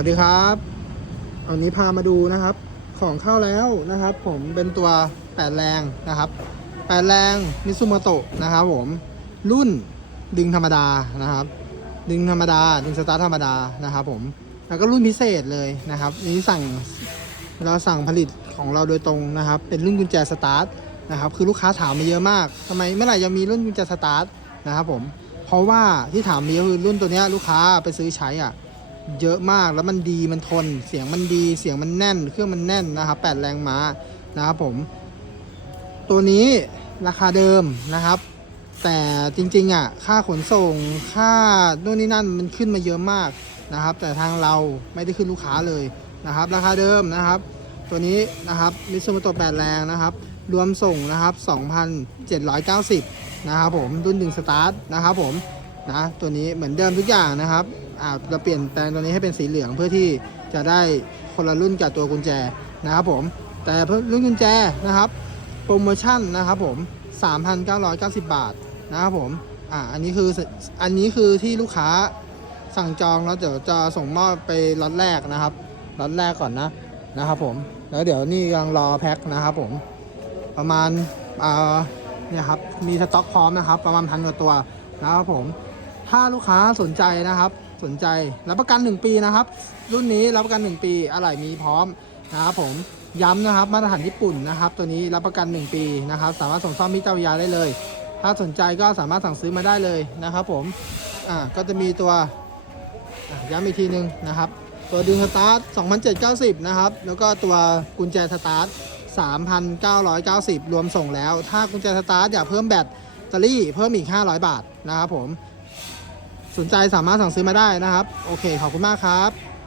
วัสดีครับวันนี้พามาดูนะครับ ของเข้าแล้วนะครับ ผมเป็นตัวแปดแรงนะครับแปดแรงมิซูโมโตะนะครับผมรุ่นดึงธรรมดานะครับ ดึงธรรมดา ดึงสตาร์ทธรรมดานะครับผมแล้วก็รุ่นพิเศษเลยนะครับนี้สั่งเราสั่งผลิตของเราโดยตรงนะครับ เป็นรุ่นกุญแจสตาร์ทนะครับคือลูกค้าถามมาเยอะมากทำไมเมื่อไหร่จะมีรุ่นกุญแจสตาร์ทนะครับผมเพราะว่าที่ถามมาเยอะคือรุ่นตัวนี้ลูกค้าไปซื้อใช้อะ เยอะมากแล้วมันดีมันทน เสียงมันดีเสียงมันแน่น เครื่องมันแน่นนะครับแปดแรงม้านะครับผม ตัวนี้ราคาเดิมนะครับ แต่จริงๆอะค่าขนส่งค่าโน่นนี่นั่นมันขึ้นมาเยอะมากนะครับ แต่ทางเราไม่ได้ขึ้นลูกค้าเลยนะครับ ราคาเดิมนะครับ ตัวนี้นะครับมิซูโมโตะแปดแรงนะครับ รวมส่งนะครับ 2,790 นะครับผมรุ่นดึงสตาร์ทนะครับผม นะตัวนี้เหมือนเดิมทุกอย่างนะครับอ่าเราเปลี่ยนแปลงตัวนี้ให้เป็นสีเหลืองเพื่อที่จะได้คนละรุ่นกับตัวกุญแจนะครับผมแต่เพิ่มรุ่นกุญแจนะครับโปรโมชั่นนะครับผม3,990 บาทนะครับผมอ่าอันนี้คืออันนี้คือที่ลูกค้าสั่งจองแล้วเดี๋ยวจะส่งมอบไปล็อตแรกนะครับล็อตแรกก่อนนะนะครับผมแล้วเดี๋ยวนี่กำลังรอแพ็คนะครับผมประมาณอ่าเนี่ยครับมีสต็อกพร้อมนะครับ ประมาณพันกว่าตัวนะครับผม ถ้าลูกค้าสนใจนะครับ สนใจรับประกัน 1 ปีนะครับ รุ่นนี้รับประกัน 1 ปีอะไหล่มีพร้อมนะครับผมย้ำนะครับมาตรฐานญี่ปุ่นนะครับ ตัวนี้รับประกัน 1 ปีนะครับ สามารถส่งซ่อมมิเจ้ายาได้เลย ถ้าสนใจก็สามารถสั่งซื้อมาได้เลยนะครับ ผมอ่าก็จะมีตัวย้ำอีกทีนึงนะครับ ตัวดึงสตาร์ท2,790 นะครับ แล้วก็ตัวกุญแจสตาร์ท3,990 รวมส่งแล้ว ถ้ากุญแจสตาร์ทอยากเพิ่มแบตเตอรี่เพิ่มอีก 500 บาทนะครับผม สนใจสามารถสั่งซื้อมาได้นะครับ โอเค ขอบคุณมากครับ